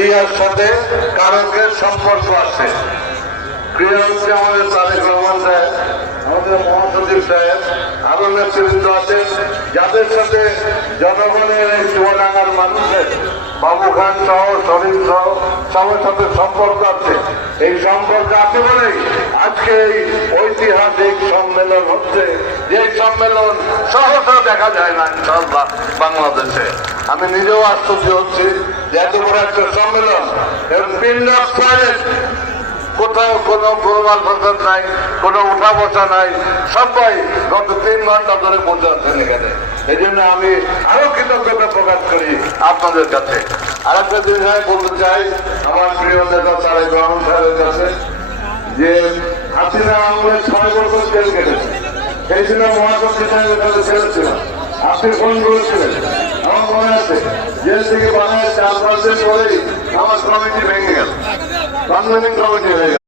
ক্রিয়ার সাথে কারকের সম্পর্ক আছে। ক্রিয়া হচ্ছে আমাদের তারেক রহমান সাহেব, আমাদের মহাসচিব সাহেব, আরো নেতৃবৃন্দ আছেন যাদের সাথে জনগণের এই চুয়াডাঙ্গার মানুষের বাবু খান সহ শরীফ সহ সবার সাথে সম্পর্ক আছে। এই সম্পর্ক আছে বলেই আজকে এই ঐতিহাসিক সম্মেলন হচ্ছে, যে সম্মেলন সহসা দেখা যায় না ইনশাআল্লাহ বাংলাদেশে। আমি নিজেও আশ্চর্য হচ্ছি যে এত বড় একটা সম্মেলন, কোথাও কোনো গোলমাল ফসল নাই, কোনো উঠা বসা নাই, সবাই গত 3 ঘন্টা ধরে বসে আছেন এখানে। এই জন্য আমি আরো কৃতজ্ঞতা প্রকাশ করি আপনাদের কাছে। আর একটা জিনিস আমি বলতে চাই আমার প্রিয় নেতা তারেক রহমান সাহেবের কাছে, যে হাসিনা আমলে 6 বছর জেল কেটেছে, সেই জন্য মহাসচিব সাহেবের কাছে ছেড়েছিলাম। আপনি ফোন করেছিলেন, আমার মনে আছে, জেল থেকে বানায় 4-5 দিন পরেই আমার কমিটি ভেঙে গেল, কনভেনিং কমিটি হয়ে গেল।